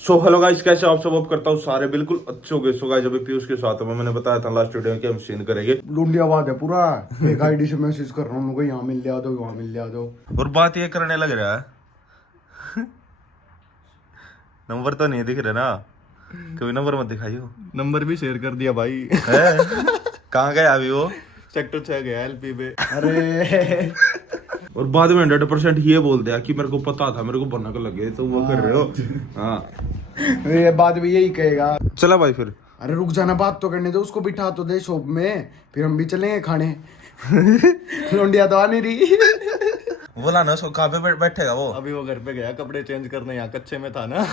So hello guys, कैसे आप सब? करता हूँ सारे बिल्कुल अच्छे हो गए। सो गाइस, अभी पीयूष के साथ में मैंने बताया था लास्ट वीडियो में कि हम सीन करेंगे। लुंडियाबाद है पूरा। एक आईडी से मैसेज कर रहा हूँ उनको, यहाँ मिल जाओ, वहाँ मिल जाओ। और बात ये करने लग रहा है नंबर तो नहीं दिख रहा ना, कभी नंबर मत दिखाइयो। नंबर भी शेयर कर दिया भाई। है कहाँ गया अभी वो? सेक्टर 6 गया एलपी पे। अरे और बाद में 100% ये बोल दिया कि मेरे को पता था, मेरे को भनक लगे तो वो कर रहे हो। हाँ ये बात भी यही कहेगा। चला भाई फिर। अरे रुक जाना, बात तो करने दो, उसको बिठा तो दे शॉप में, फिर हम भी चलेंगे खाने। लुंडिया तो आ नहीं रही। बोला ना उसको, कहाँ पे बैठेगा वो? अभी वो घर पे गया कपड़े चेंज करने, यहाँ कच्चे में था ना।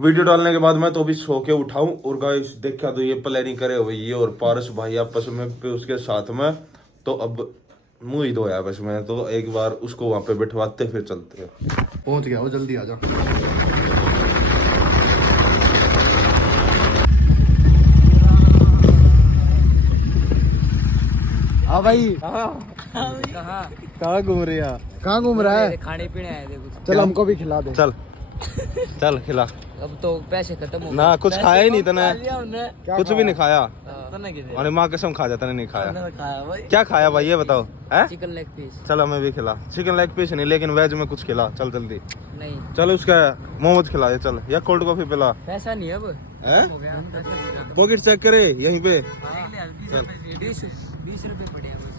वीडियो डालने के बाद मैं तो अभी सो के उठाऊं और गाइस देखा तो ये प्लानिंग करे हुए ये और पारस भाई आपस में उसके साथ में। तो अब मुंह ही धोया बस मैं तो, एक बार उसको वहां पे बिठवाते फिर चलते हैं। पहुंच गया वो, जल्दी आ जा। हाँ भाई, कहाँ घूम रही है? कहाँ घूम रहा है? खाने पीने आए थे कुछ। चल हमको भी खिला दे। चल चल खिला अब तो पैसे खत्म हो गए। ना, कुछ खाया ही नहीं तने, क्या कुछ भी नहीं खाया। खाया अरे माँ कसम खा जाता नहीं खाया। भाई। क्या खाया भाई ये बताओ है? Chicken leg piece. चल हमें भी खिला। चिकन लेग पीस नहीं, लेकिन वेज में कुछ खिला। चल जल्दी नहीं चल, उसका मोमोज खिला दे चल, या कोल्ड कॉफी पिला। पैसा नहीं अब है हो गया। पॉकेट चेक करे यहीं पे। 20 रुपए पड़े हैं बस।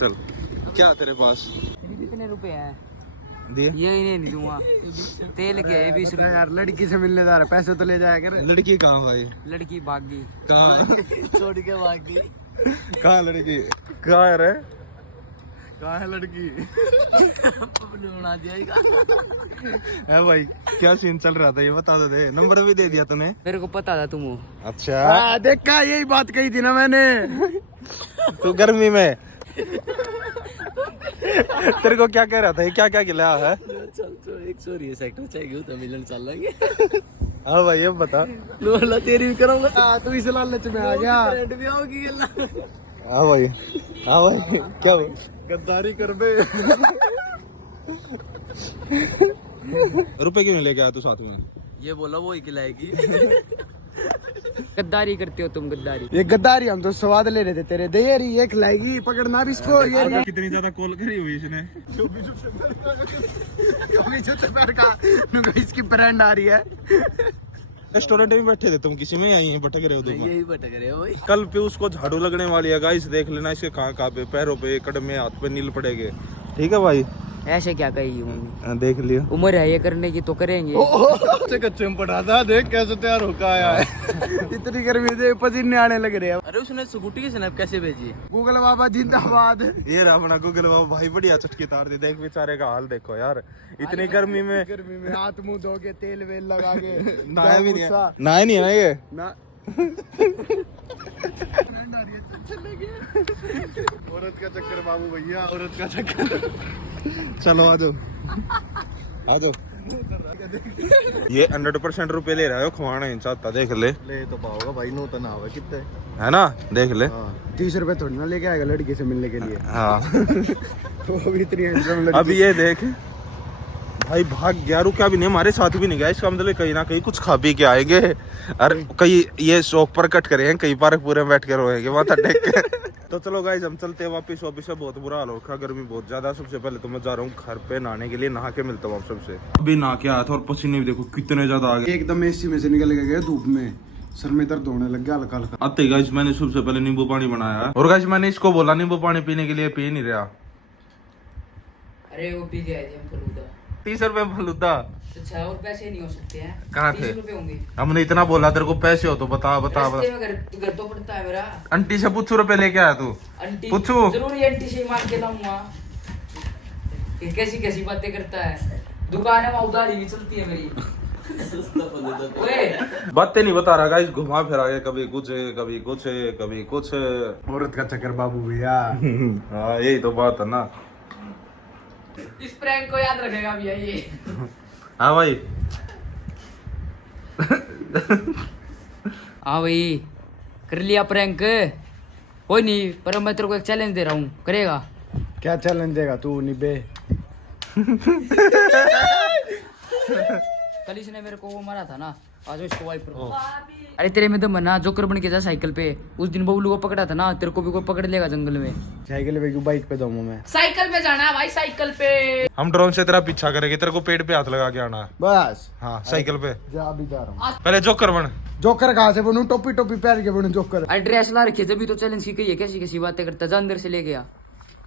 चल क्या तेरे पास कितने रुपए हैं? दिए? ये ही नहीं दूंगा। तेल के 20 रुपए। यार लड़की से मिलने जा रहा है, पैसे तो ले जाया कर। लड़की कहाँ भाई? लड़की भाग गई। कहाँ छोड़ के भाग गई। कहाँ लड़की? कहाँ है रे? कहाँ है लड़की? बना दिया। है भाई, क्या सीन चल रहा था ये बता दो दे। नंबर भी दे दिया तूने? मेरे को पता था तुम हो। अच्छा देखा, यही बात कही थी ना मैंने। तू गर्मी में तेरे को क्या कह रहा था? ये क्या क्या खिलाया है? चल एक सॉरी है सेक्टर चाहिए तो मिलन चल लेंगे। हाँ भाई ये बता। लोला तेरी भी कराऊंगा। तू इस लालच में आ गया। फ्रेंड भी आओगी गल्ला। हाँ भाई, हाँ भाई क्या हुआ? गद्दारी कर बे। रुपए क्यों नहीं लेके आया तू साथ में? ये बोला वो ही खिलाएगी। गद्दारी करते हो तुम, गद्दारी। ये गद्दारी, हम तो स्वाद ले रहे थे तेरे। दे यार, ये खिलाएगी, पकड़ना भी इसको। ये कितनी ज्यादा कॉल करी हुई इसने? 24 का इसकी ब्रांड आ रही है। रेस्टोरेंट में बैठे थे तुम, किसी में यहीं भटक रहे हो तुम? यही भटक रहे हो भाई। कल पीयूष को झाड़ू लगने वाली है गाइस, देख लेना इसके कहाँ कहाँ पे, पैरों पे, कदम, हाथ पे नील पड़ेंगे। ठीक है भाई? ऐसे क्या कही मम्मी? देख लियो। उम्र है ये करने की तो करेंगे। कच्चे कच्चे में पढ़ा था, देख कैसे तैयार होकर आया है। इतनी गर्मी से पसीने आने लग रहे हैं। अरे उसने स्कूटी की स्नैप कैसे भेजी? गूगल बाबा जिंदाबाद। ये रहा अपना गूगल बाबा भाई, बढ़िया चटकी तार दी। देख बेचारे का हाल देखो यार, इतनी गर्मी में। गर्मी में हाथ मुंह धो के, तेल वेल लगा के। नहाया भी नहीं है, नहाया नहीं है ना ये ना। औरत का चक्कर बाबू भैया, औरत का चक्कर। चलो आ जाओ आ जाओ। ये 100% रुपए ले रहा है, खवाना नहीं चाहता। देख ले तो पाओगा भाई, नो तो ना होगा कितने। है ना, देख ले। 30 रुपए थोड़ी ना लेके आएगा लड़की से मिलने के लिए। हाँ तो अभी इतनी handsome लड़की। अभी ये देख भाई, भाग गया, रुका भी नहीं, हमारे साथ भी नहीं गया। इसका मतलब कहीं ना कहीं कुछ खा पी के आएंगे। अरे कहीं ये शौक पर कट करेंगे, कहीं पार्क पूरे में बैठ के रोएंगे माथा टेक के। तो चलो गाइस, हम चलते हैं वापिस। वापिस से बहुत बुरा हाल हो रखा, गर्मी बहुत ज्यादा। सबसे पहले तो मैं जा रहा हूँ घर पे नहाने के लिए, नहा के मिलता हूँ आप सबसे। अभी नहा के आया था और पसीने भी देखो कितने ज्यादा आ गए। एकदम एसी में से निकल के गए धूप में, सर में दर्द होने लग गया हल्का हल्का। आते गाइस मैंने सबसे पहले नींबू पानी बनाया, और गाइस मैंने इसको बोला नींबू पानी पीने के लिए, पी नहीं रहा। अरे वो पी गया हम फलूदा। 30 रुपए फलूदा? अच्छा, और पैसे नहीं हो सकते हैं? कहाँ थे? 30 रुपए होंगे। हमने इतना बोला तेरे को, पैसे हो तो बता बता रास्ते बता। में घर तो पड़ता है मेरा। आंटी से पूछू रुपए लेके आया तू? आंटी पूछू? जरूर आंटी से मांग के लाऊंगा। ये कैसी कैसी बातें करता है। दुकान है, उधारी भी चलती है मेरी। ओए बातें नहीं बता रहा गाइस, घुमा फिरा के कभी कुछ कभी कुछ कभी कुछ। औरत का चक्कर बाबू भैया। हाँ यही तो बात है ना। इस प्रैंक को याद रखेगा भैया ये। हाँ भाई। हाँ भाई, कर लिया प्रैंक। कोई नहीं, पर मैं तेरे को एक चैलेंज दे रहा हूँ, करेगा? क्या चैलेंज देगा तू निबे? कल इसने मेरे को वो मारा था ना, आज इसको वाइपर। अरे तेरे में तो मना जोकर बन के जा साइकिल पे। उस दिन बबलू को पकड़ा था ना, तेरे को भी कोई पकड़ लेगा जंगल में। साइकिल पे क्यों, बाइक पे दूंगा मैं। साइकिल पे जाना है भाई, साइकिल पे। हम ड्रोन से तेरा पीछा करेंगे, तेरे को पेड़ पे हाथ लगा के आना है। बस हाँ साइकिल पे। जा अभी जा रहा हूँ। पहले जोकर बन। जोकर कहाँ से बनूं, टोपी टोपी पहन के बनूं जोकर। एड्रेस ला रखी है, जब भी तो चैलेंज की गई है, कैसी कैसी बातें करता है, अंदर से ले गया।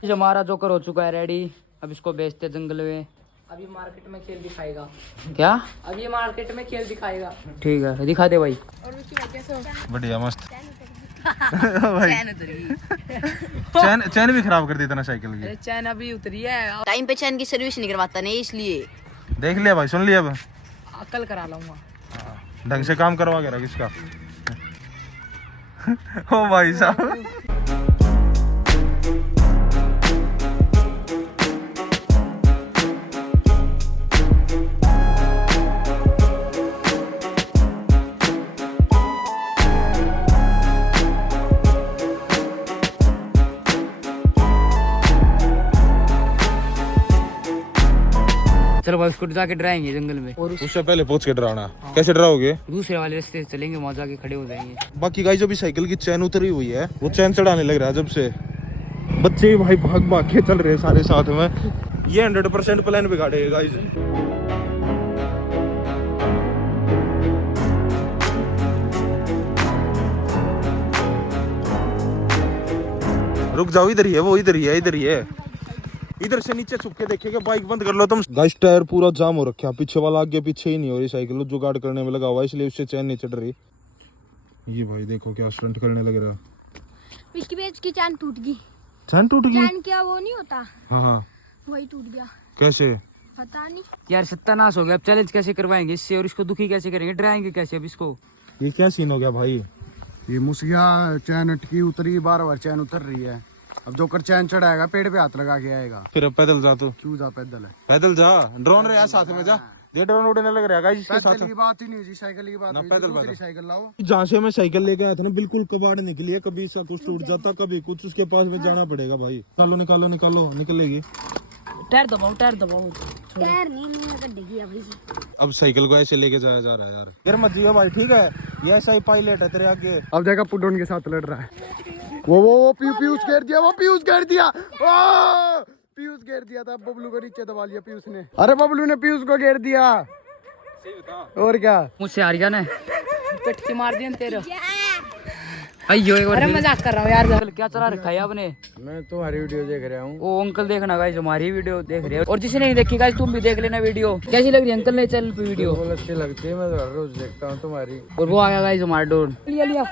ये हमारा जोकर हो चुका है रेडी, अब इसको बेचते जंगल में। अभी मार्केट में खेल दिखाएगा। क्या? अब ये मार्केट में खेल दिखाएगा। ठीक है दिखा दे भाई। बढ़िया मस्त। चैन भी खराब कर दी था ना साइकिल की। चैन अभी उतरी है, टाइम पे चैन की सर्विस नहीं करवाता नहीं, इसलिए देख लिया भाई, सुन लिया अब। अकल करा लाऊंगा। ढंग से काम करवा के रख इसका। ओ भाई साहब। चलो भाई उसको जाके डराएंगे जंगल में, और उससे पहले पहुंच के डराना। कैसे डराओगे? दूसरे वाले रास्ते से चलेंगे, वहां जाके खड़े हो जाएंगे। बाकी गाइस जो भी साइकिल की चैन उतरी हुई है, वो चैन चढ़ाने लग रहा है जब से। बच्चे भी भाई भाग भाग के चल रहे हैं सारे साथ में। ये 100% प्लान बिगाड़ेगा गाइस। रुक जाओ, इधर ही है वो, इधर ही है, इधर ही है। इधर से नीचे छुप के देखेगा, बाइक बंद कर लो तुम। गाइस टायर पूरा जाम हो रखा है, पीछे वाला आगे पीछे ही नहीं हो रही साइकिल, जुगाड़ करने में लगा हुआ है, इसलिए उससे चैन नहीं चढ़ रही। ये भाई देखो क्या स्टंट करने लग रहा है। इसकी बेच की चैन टूट गई। चैन टूट गई? चैन क्या वो नहीं होता, हाँ हाँ। वही टूट गया। कैसे? पता नहीं यार सत्यानाश हो गया। अब चैलेंज कैसे करवाएंगे इससे, और इसको दुखी कैसे करेंगे, डराएंगे कैसे अब इसको? ये क्या सीन हो गया भाई? ये मुसिया चैन अटकी उतरी, बार बार चैन उतर रही है। अब जोकर चैन चढ़ाएगा, पेड़ पे हाथ लगा के आएगा। फिर अब पैदल जा तू। क्यों जा, पैदल है। पैदल जा, ड्रोन रहा साथ में जा। ये ड्रोन उड़ने लग रहा है गाइस इसके पैदल साथ। की बात ही नहीं जी, साइकिल की बात ना हुई। पैदल दूसरी पैदल। साइकिल लाओ। जहाँ से मैं साइकिल लेके आया था ना, बिल्कुल कबाड़ निकली है, कभी इसका कुछ टूट जाता, कभी कुछ। उसके पास में जाना पड़ेगा भाई। निकालो निकालो निकालो, निकलेगी। टायर दबाओ, टायर दबाओ। टायर नहीं, मैं कर देगी अभी। अब साइकिल को ऐसे लेके जाया जा रहा है यार। यार मत जियो भाई, ठीक है? ये ऐसा ही पायलट है तेरे आगे। अब देखा पुडोन के साथ लड़ रहा है। वो पीयूष घेर दिया, वो पीयूष घेर दिया। पीयूष घेर दिया था, बबलू को नीचे दबा लिया पीयूष ने। अरे बबलू ने पीयूष को घेर दिया। और क्या, मुझसे हार गया ना, पिटकी मार दिया तेरे। अयो एक बार मजाक कर रहा हूँ यार। क्या चला रखा है आपने? मैं तुम्हारी वीडियो देख रहा हूँ। वो अंकल देखना गाइस, हमारी वीडियो देख रहे हो, और जिसने नहीं देखी गाइस तुम भी देख लेना वीडियो। कैसी लग रही है अंकल ने चैनल पे वीडियो? बहुत अच्छी लगती है, मैं हर रोज देखता हूँ तुम्हारी। और वो आ गया गाइस हमारा ड्रोन। लिया लिया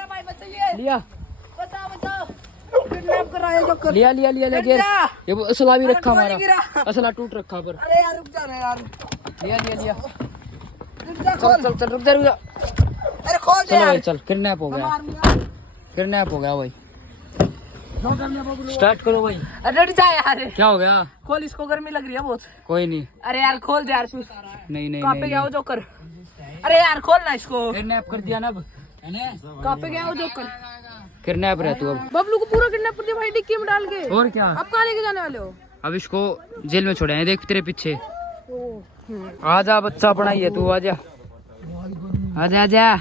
लिया लिया लिया लिया लिया। ये वो असला भी रखा हमारा, असला टूट रखा पर। अरे यार रुक जा यार। लिया लिया लिया। चल चल चल, रुक जा रुक जा। अरे खोल दे चलो भाई यार। चल, किडनैप हो गया, किडनैप हो गया भाई। स्टार्ट करो भाई। अरे रुक जा यार, क्या हो गया? खोल, इसको गर्मी लग रही है बहुत। कोई नहीं। अरे यार खोल दे यार। नहीं नहीं कहाँ पे गया वो जोकर? अरे यार खोल ना इसको। किडनैप कर दिया ना अब। कहाँ पे गया वो जोकर? किडनैप रह तू अब। बबलू को पूरा किडनैप कर दिया भाई, डिक्की में डाल के। और क्या? अब कहाँ लेके जाने वाले हो? अब इसको जेल में छोड़े हैं, देख तेरे पीछे। आजा बच्चा पढ़ाई है तू, आजा आजा आजा।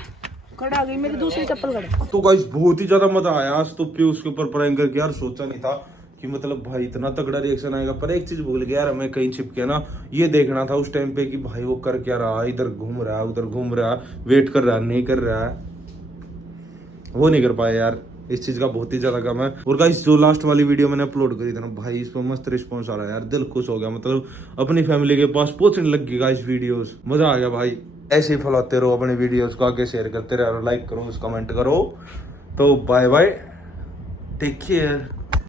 खड़ा गई मेरी दूसरी चप्पल खड़ा। तो गाइस बहुत ही ज्यादा मजा आया आज तो पीयूष के ऊपर प्रैंक करके यार। सोचा नहीं था कि मतलब भाई इतना तगड़ा रिएक्शन आएगा। पर एक चीज भूल गया यार, हमें कहीं छिप के ना ये देखना था उस टाइम पे कि भाई वो कर क्या रहा है, इधर घूम रहा है उधर घूम रहा है, वेट कर रहा है नहीं कर रहा है, वो नहीं कर पाया यार। इस चीज का बहुत ही ज्यादा कम है। और गाइस जो लास्ट वाली वीडियो मैंने अपलोड करी थी ना भाई, इस पर मस्त रिस्पॉन्स आ रहा है यार, दिल खुश हो गया। मतलब अपनी फैमिली के पास पहुंचने लग गई गाइस वीडियोस, मजा आ गया भाई। ऐसे ही फैलाते रहो अपने वीडियोस को, आगे शेयर करते रहो, लाइक करो, कमेंट करो। तो बाय बाय, टेक केयर।